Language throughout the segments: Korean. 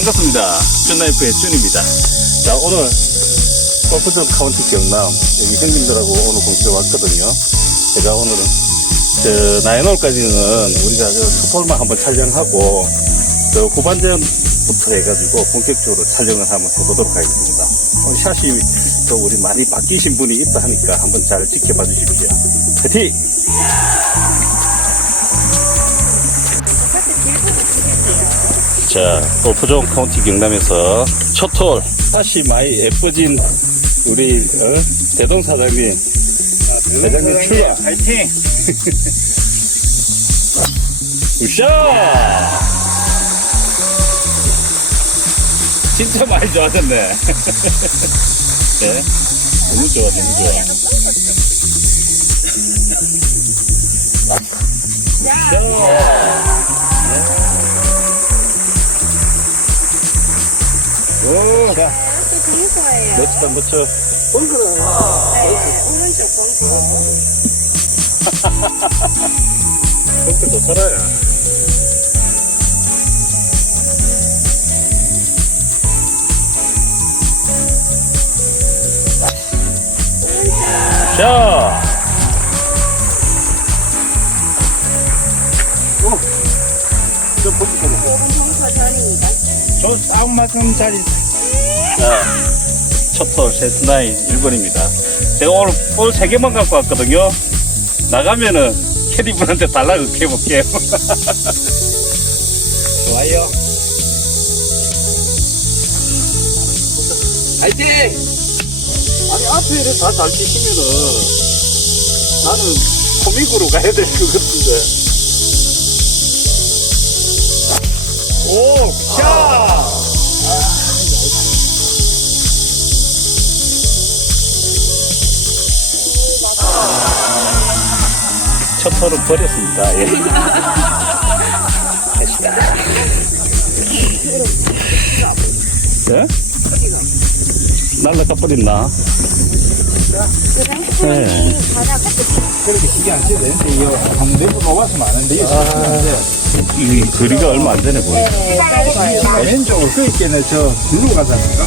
반갑습니다. 준나이프의 준입니다. 자, 오늘 골프전 카운티 경남 여기 형님들하고 오늘 공시에 왔거든요. 제가 오늘은 저 나인홀까지는 우리가 저 투폴만 한번 촬영하고 저 후반전부터 해가지고 본격적으로 촬영을 한번 해보도록 하겠습니다. 오늘 샷이 또 우리 많이 바뀌신 분이 있다 하니까 한번 잘 지켜봐 주십시오. 파이팅! 자, 골프존 카운티 경남에서 첫 톨. 다시 많이 예뻐진 우리 어? 대동 사장님, 대장님 출발. 파이팅! 굿샷! 진짜 많이 좋아졌네. 네. 너무 좋아, 너무 좋아. 오, 자, 그릴 거예요. 멋지다, 멋져. 네, 오른쪽 봉투. 벙커도 살아야. 자, 저 보시면 오른 전입니다. 저 싸움 맞은 자리 자, 첫톨 세트나인 1번입니다. 제가 오늘 볼 3개만 갖고 왔거든요. 나가면은 캐디분한테 달라고 해볼게요. 좋아요. 파이팅! 아니, 앞에 이렇게 다잘 치시면은 나는 코믹으로 가야 될 것 같은데. 오, 샷! 첫 톨은 버렸습니다. 예. 예? 날라가 바다 같이 그렇게 신경 안 써도 되는데, 이거 녹았으면 안 되는데, 이거. 이 거리가 얼마 안 되네, 보니. 짧아요. 왼쪽으로 그있게는 저, 뒤로 가자니까.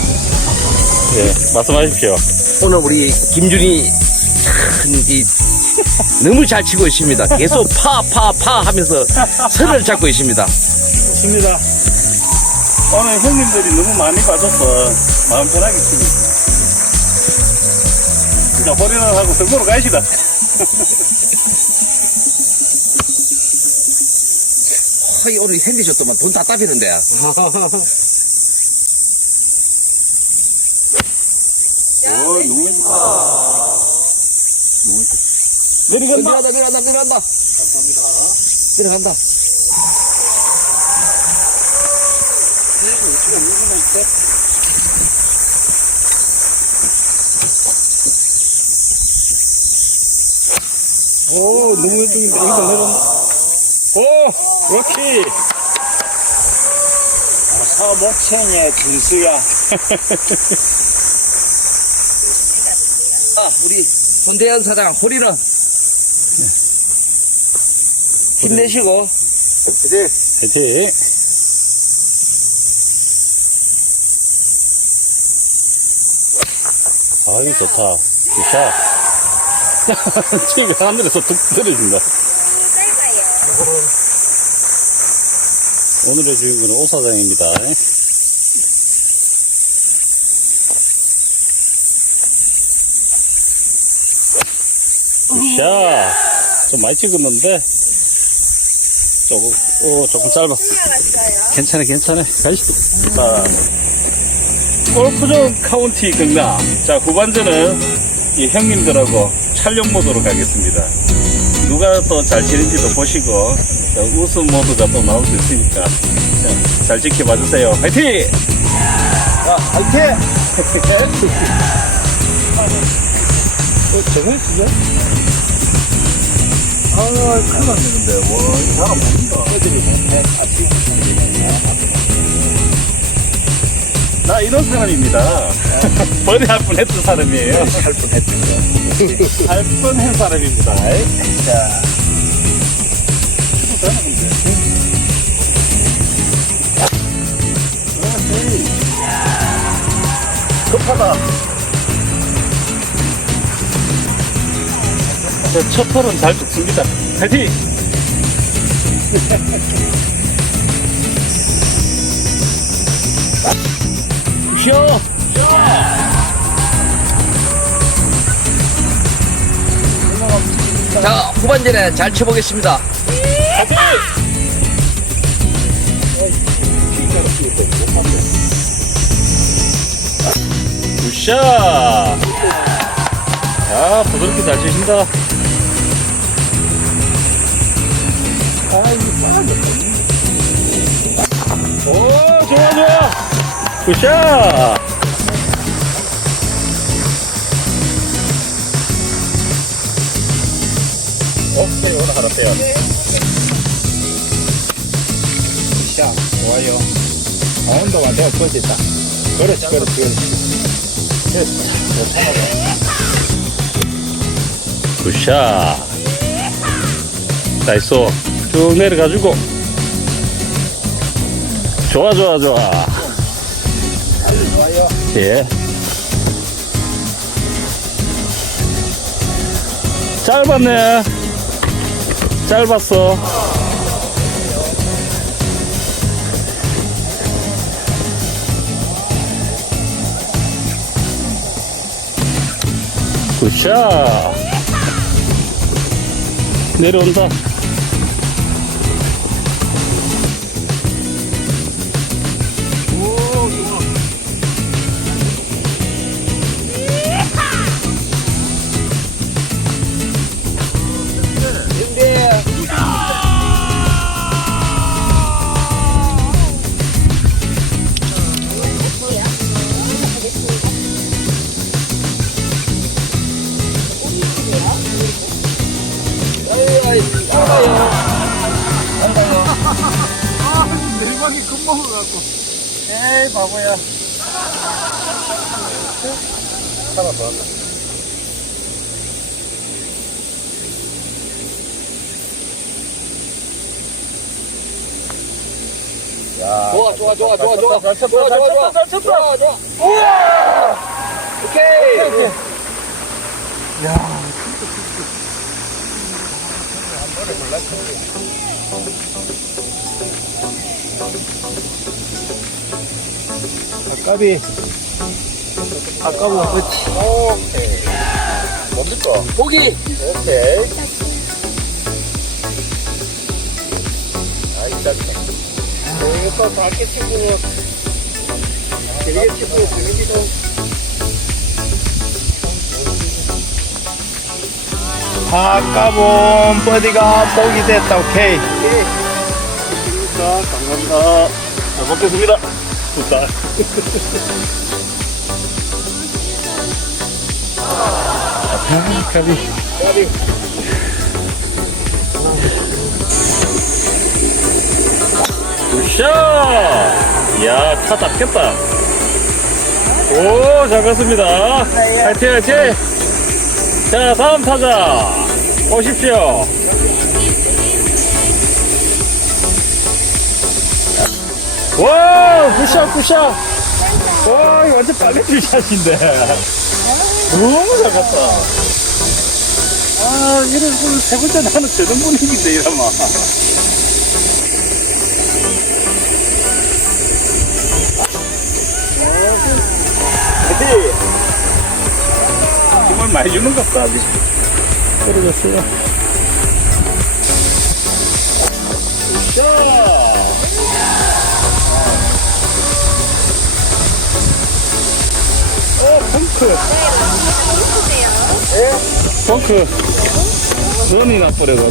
예, 말씀하십시오. 오늘 우리 김준이 참, 이, 너무 잘 치고 있습니다. 계속 파, 파, 파 하면서 선을 잡고 있습니다. 좋습니다. 오늘 형님들이 너무 많이 봐줘서 마음 편하게 치고 있습니다. 이제 허리를 하고 등으로 가시다. 허이, 오늘 핸디 줬더만 돈 다 따비는데. 오, 너무 멋있다. 너무 멋있다. 내리간다. 내려간다, 내려간다, 내려간다. 내려간다. 오, 너무 멋있는데, 여기다 내려간다. 오, 그렇지. 서목청의 준수야. 아, 우리 손대현 사장, 호리는 힘내시고, 그래. 화이팅. 아이, 좋다. 굿샷. 지금 하늘에서 뚝 떨어진다. 오늘의 주인공은 오 사장입니다. 굿샷. 좀 많이 찍었는데, 조금, 오, 조금 짧아. 괜찮아, 괜찮아. 가시죠. 자, 골프존 카운티 경남. 자, 후반전은 이 형님들하고 촬영 모드로 가겠습니다. 누가 또잘 치는지도 보시고, 자, 우승 모드가 또 나올 수 있으니까, 자, 잘 지켜봐 주세요. 화이팅! 자, 파이팅! 어, 저거 진짜? 아, 큰일. 와, 이 사람. 애들이 맨날 같이 나 이런 사람입니다. 머리 할 뻔 했던 사람이에요. 할 뻔 했던 거. 할 뻔한 사람입니다. 자, 첫 털은 잘 죽습니다. 파이팅! 쉬어. 자, 후반전에 잘 쳐보겠습니다. 굿샷! 야, 부드럽게 잘 치신다. 오, 좋아, 좋아! 굿샷! 오케이, 오늘 하나 돼. 자, 좋아요. 온도가 되어 퍼졌다. 그렇지, 그렇지, 그렇지. 굿샷. 나이스. 쭉 내려가지고. 좋아, 좋아, 좋아. 예. 짧았네. 짧았어. 굿샷. 내려온다. 좋아, 좋아, 좋아. 잘 쳤다, 좋아, 좋아, 좋아. 잘 쳤다. 좋아, 좋아. 우와! 오케이. 아까비. 아까보, 그렇지. 오케이. 뭡니까? 보기. 오케이. 아이, 짜 이거 밝게 치고, 길게 치고, 길게도. 아까본 버디가 복이 됐다, 오케이. 자, 감사합니다. 잘 먹겠습니다. 좋다. 아까비. 굿샷! 이야, 타 잡겠다. 오, 잘 갔습니다. 화이팅, 화이팅! 자, 다음 타자. 오십시오. 와, 굿샷, 굿샷! 와, 이거 완전 빨래줄 샷인데. 너무 잘 갔다. 아, 이런 분 세 번째 나는 되는 분위기인데, 이러면. 많이 주는 것 같다, 아직. 떨어졌어요. 자! 어, 펑크. 예? 펑크. 선이 나버려가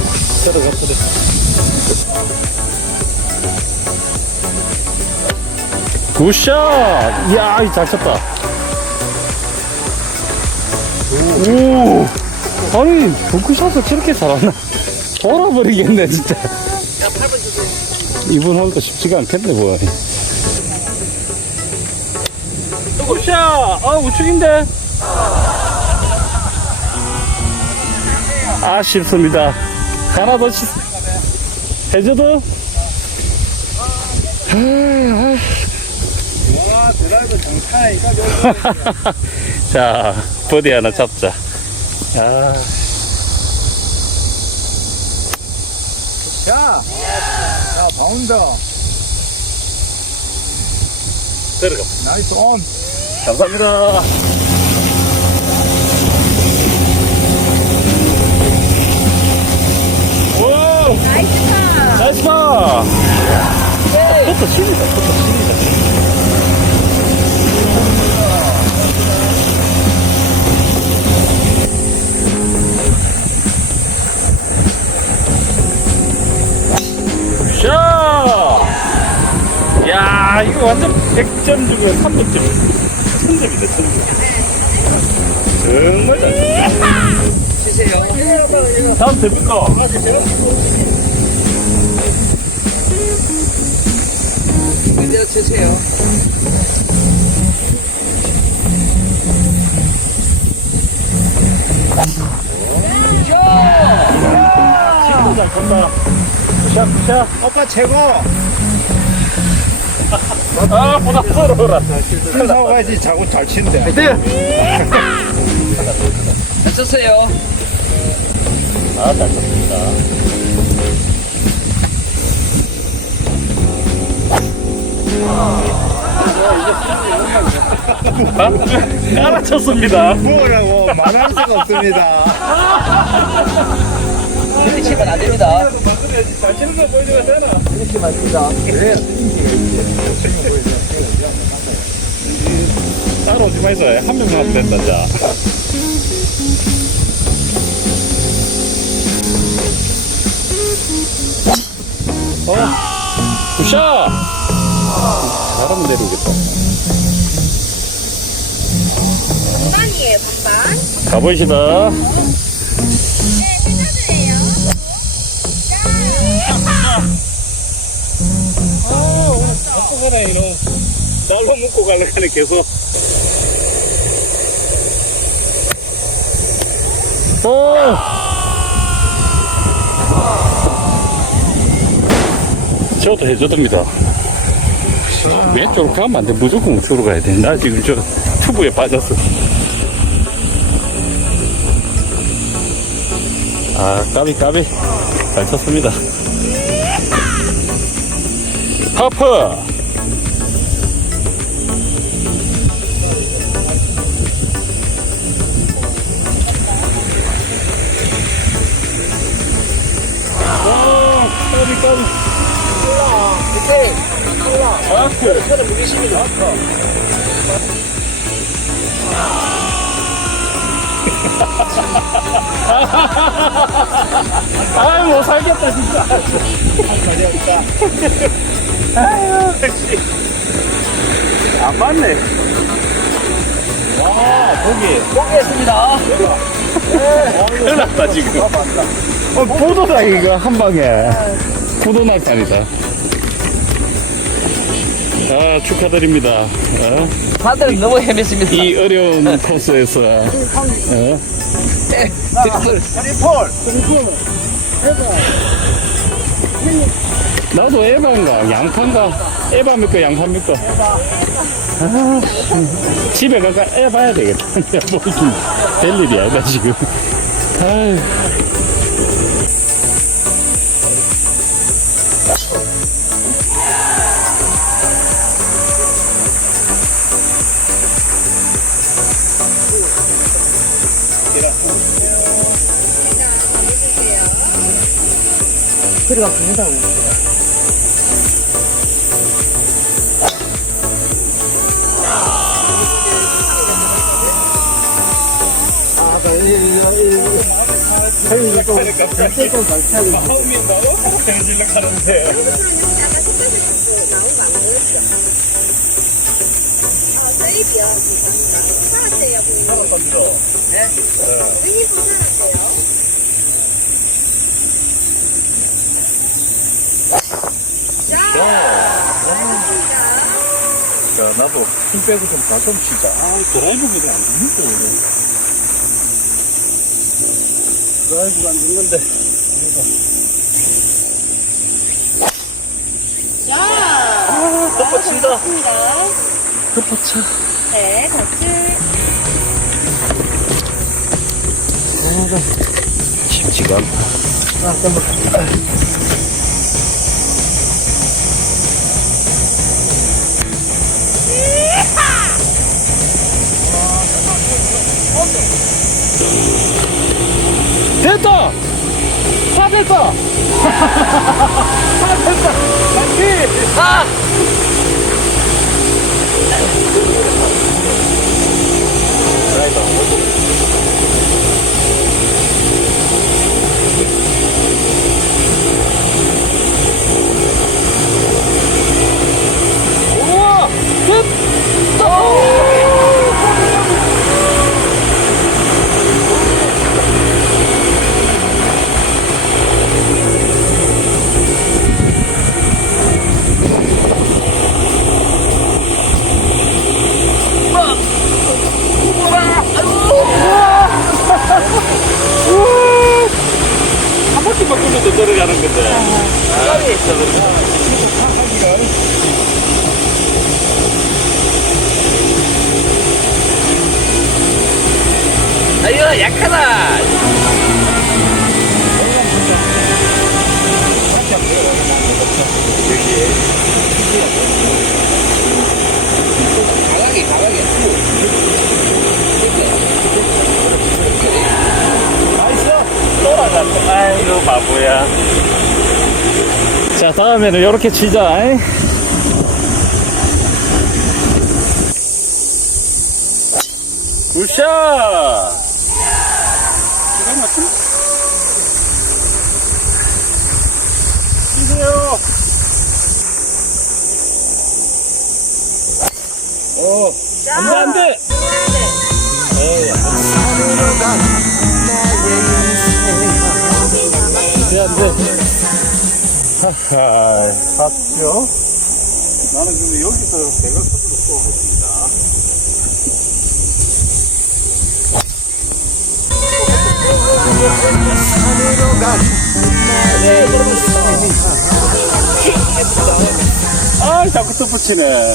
들어가 버려. 굿샷! 이야, 이잘 쳤다. 오! 아니, 덩크샷을 저렇게 잘하나? 돌아버리겠네, 진짜. 이분 홀도 쉽지가 않겠네, 뭐. 굿샷! 아, 우측인데? 아쉽습니다. 하나 더 치, 해줘도? 아, 아. 드라이브 정차니까 자, 버디 하나 잡자. 아, 자, 자, 바운더. 들어가. 나이스 온. 감사합니다. 오, 나이스 파. 나이스 파! 포터 칩니다, 포터 칩니다. 야, 이거 완전 100점 중에 300점. 1000점이다, 1000점. 정말 잘 치세요. 다음 됩니까? 그대로 치세요. 친구 잘 건다. 굿샷, 굿샷. 오빠 최고. 아, 부담스러워라. 가야지 자꾸 잘 친대. 잘 쳤어요. 아, 잘 쳤습니다. 아, 깔아쳤습니다. 뭐라고 말할 수가 없습니다. 치면 안 됩니다. 잘 치는 거 보여줘야 되나? 따라오지 마이소. 한 명만 하면 된다, 자. 어, 굿샷! 잘하면 내려오겠다. 반반이에요, 반반. 가보시다. 한꺼번에 이런 날로 묶고 가려고 계속. 어! 저도 해줘듭니다. 왼쪽으로 가면 안 돼. 무조건 우측으로 가야 돼. 나 지금 저 튜브에 빠졌어. 아, 까비, 까비. 잘 쳤습니다. 하프! 와, 까비, 까비. 오케이. 하프! 저는 무게십니다. 아유, 못 살겠다, 진짜. 아유, 역시. 안 맞네. 와, 거기. 포기했습니다. 큰일 났다, 지금. 어, 포도다, 이거, 한 방에. 포도날산이다. 아, 축하드립니다. 어? 다들 너무 헤맸습니다. 이 어려운 코스에서. 어? 트리플. 나도 에바인가, 양파인가? 에바입니까, 양파입니까? 아, 집에 가까 에바야 되겠다. 뭐, 이렇게 될 일이 아니다, 지금. 아유. 아, 세입이요. 살았대요, 부인님. 네? 부인님 살았대요. 자, 잘했습니다. 야, 나도 힘 빼고 좀 가끔 치자. 아, 드라이브가 안 됩니까, 이거? 드라이브가 안 됐는데. 자, 아, 덮어친다. 잘했습니다. 흑포차. 네, 겉을 쉽지가 않다. 됐다! 다 됐다! 다 됐다! 당기! 아! 우와! 한 다음에는 이렇게 치자. 잉? 굿샷! 기가 막히네. 치세요. 어, 안 돼, 안 돼! 안 돼, 안 돼. 봤죠? 나는 그럼 여기서 대각선으로 쏘겠습니다. 아, 자꾸 또 붙이네. 네?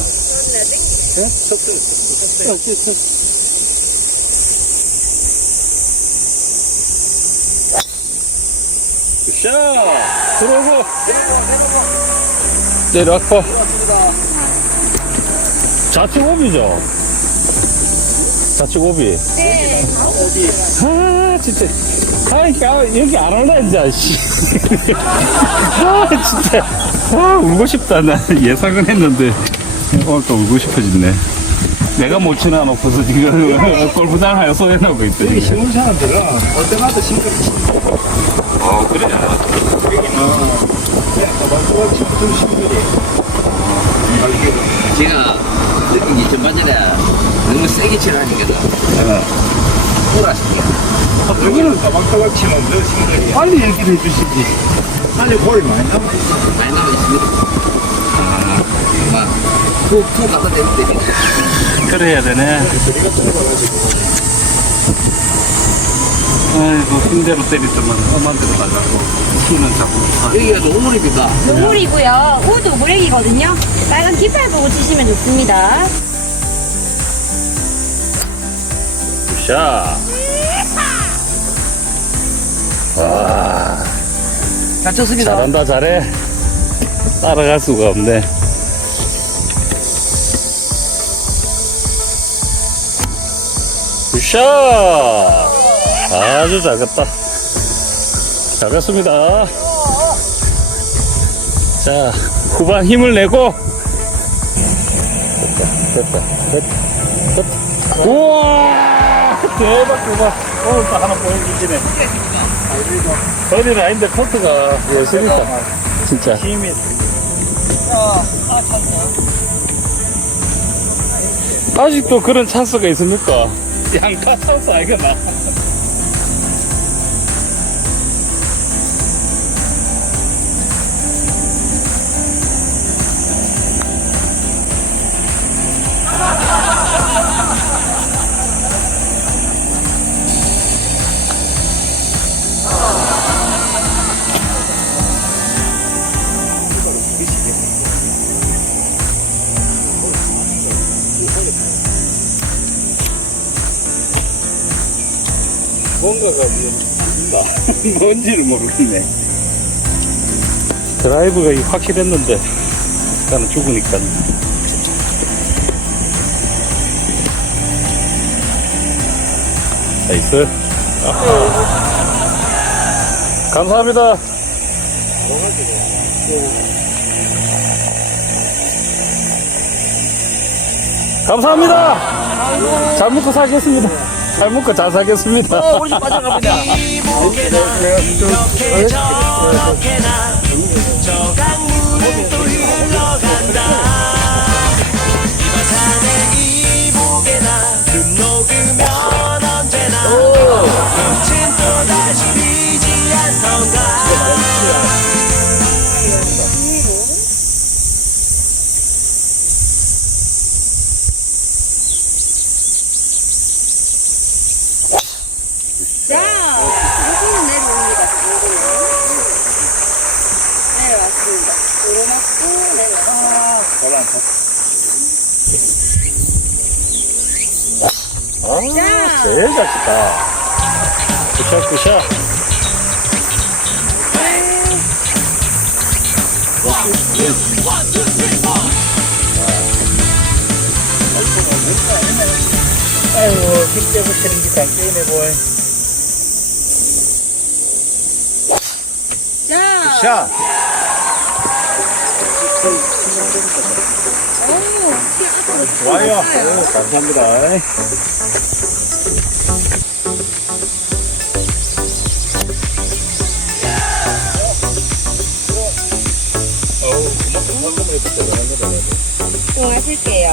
굿샷! 들어오고! 내려왔고. 좌측 오비죠? 좌측 오비. 네. 아, 진짜. 아이, 까 여기 안 올라, 이제, 씨. 아, 진짜. 아, 울고 싶다. 나 예상은 했는데. 오늘 또 울고 싶어졌네. 내가 못 치나 놓고서 지금 골프장 하여 소연하고 있대. 여기 시골 사람들은 올 때마다 싱글이 아, 그래? 그냥 또박또박 싱글 싱글이 제가 느낀 게 전반전에 너무 세게 치라니까 돌아시켜. 여기는 또박또박 치는데 싱글이 빨리 얘기를 해주시지 빨리 골 많이 나오고 많이 나와 있습니다. 막, 푹, 푹 갖다 대면 됩니다. 그래야 되네. 아이고, 힘대로 때리더만, 험한 대로 나가고, 키는 자꾸. 여기가 노물입니다. 노물이고요. 우드 브렉이거든요. 빨간 깃발 보고 치시면 좋습니다. 굿샷. 와, 잘 쳤습니다. 잘한다, 잘해. 따라갈 수가 없네. 굿샷! 아주 작았다. 작았습니다. 자, 후반 힘을 내고. 됐다, 됐다, 됐다. 됐다. 우와! 대박, 대박. 오늘 또 하나 보여주시네. 버디는 아닌데 커트가 예술이다. 진짜. 힘이 아직도 그런 찬스가 있습니까? 양파 찬스 아이 뭔가가 뭔가 뭔지를 모르겠네. 드라이브가 이 확실했는데 나는 죽으니까. 나이스. 아하. 감사합니다. 감사합니다. 잘 먹고 살겠습니다. 잘 먹고 잘 살겠습니다. 어, 우리 집 빠져갑니다. 자, 여기는 내려옵니다. 여기는. 내려왔습니다. 오르막고 내려왔습니다. 아, 제일 잘 치다. 굿샷, 굿샷. 아이고, 힘 빼고 치는 게장 게임해, 보이. 자, 샷. 어우, 키 앞으로 좋아요. 쭉 오, 감사합니다. 되네.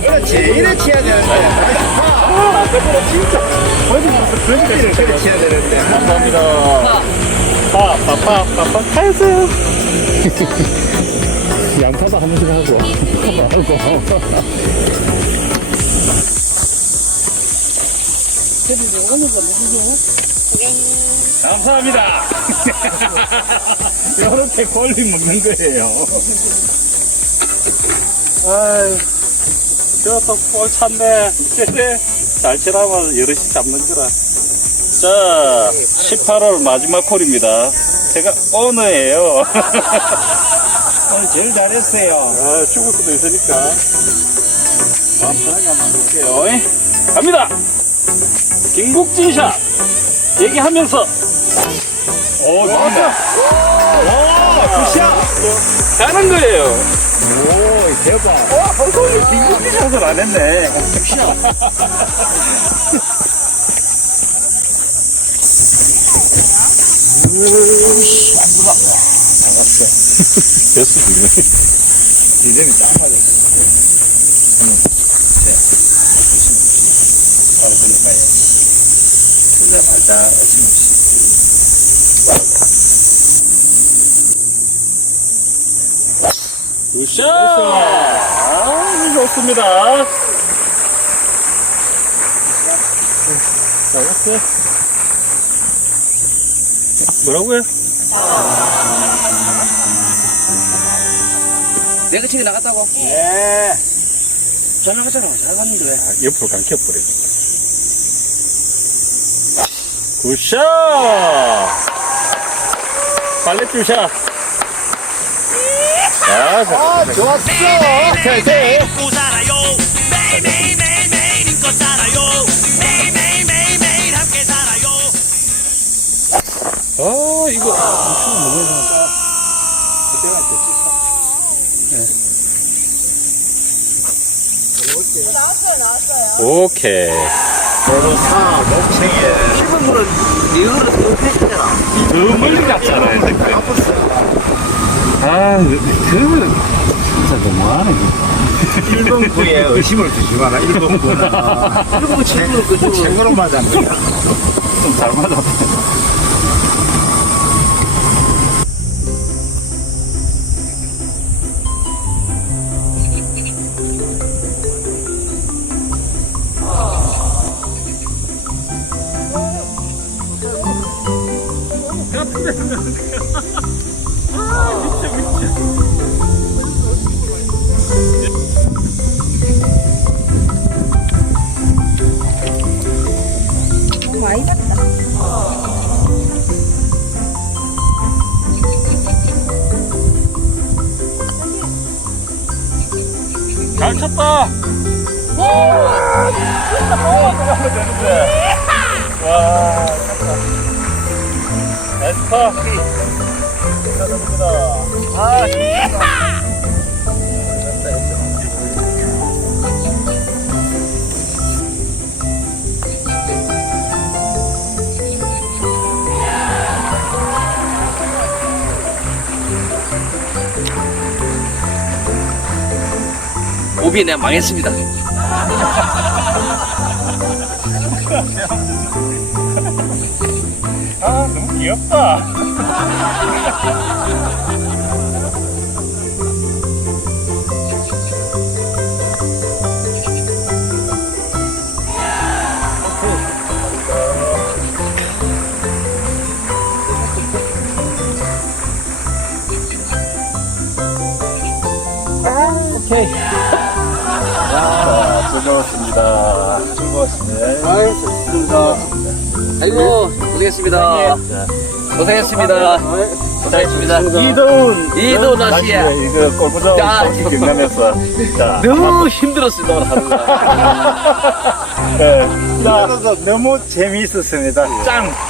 그렇지. 이래 치야 되는데. 아, 아까보다 진짜. 게 이렇게 치야 되는데. 감사합니다. 파, 파, 파, 파, 파, 타세요. 양파도 한 번씩 하고. 하고. 감사합니다. 이렇게 골리 먹는 거예요. 아이, 저또 골 찼네. 잘 치라면 여럿이 잡는 거라. 자, 18월 마지막 콜입니다. 제가 오너예요. 오늘 제일 잘했어요. 아, 죽을 수도 있으니까. 마음 편하게 한번 볼게요. 갑니다! 김국진샷! 얘기하면서. 오, 좋았어! 오, 굿샷. 가는 거예요. 오, 대박. 와, 방송이 김국진샷을 안 했네. 됐어, 지금. 디zem이 딱 맞았어. 굿샷! 아, 좋습니다. 잘했어요. 뭐라고요? 내가 치게 나갔다고? 네. 잘 나갔잖아. 잘 갔는데 왜? 아, 옆으로 감켜버려. 굿샷! 발레 샷. 자, 자. 아, 좋았어. 잘 돼. 먹고 살아요 매일매일매일매일 힘껏 살아요 매일매일매일매일 함께 살아요 아, 이거. 나왔어요, 나왔어요. 오케이. 도로사, 목청에. 기분으로 이거를 더 패스잖아. 너무 멀리 갔잖아요, 그때. 아, 그, 진짜 너무하네. 1번 구에 의심을 두지 마라. 1번 구는. 그리고 친구를 그쪽으로. 최고로 맞았네. 좀잘 맞았다. 파. 축하드립니다. 아, 오비 내가 망했습니다. 귀엽다. 오케이. 야, 즐거웠습니다. 즐거웠습니다. 아이, 좋습니다. 아이고 고생했습니다. 고생했습니다. 고생했습니다. 이더운 이더운 날씨야. 이거 골프장 야. 경기 경남에서 자, 너무 힘들었어요 오늘 하루가. 네. 자, 너무 재미있었습니다. 짱.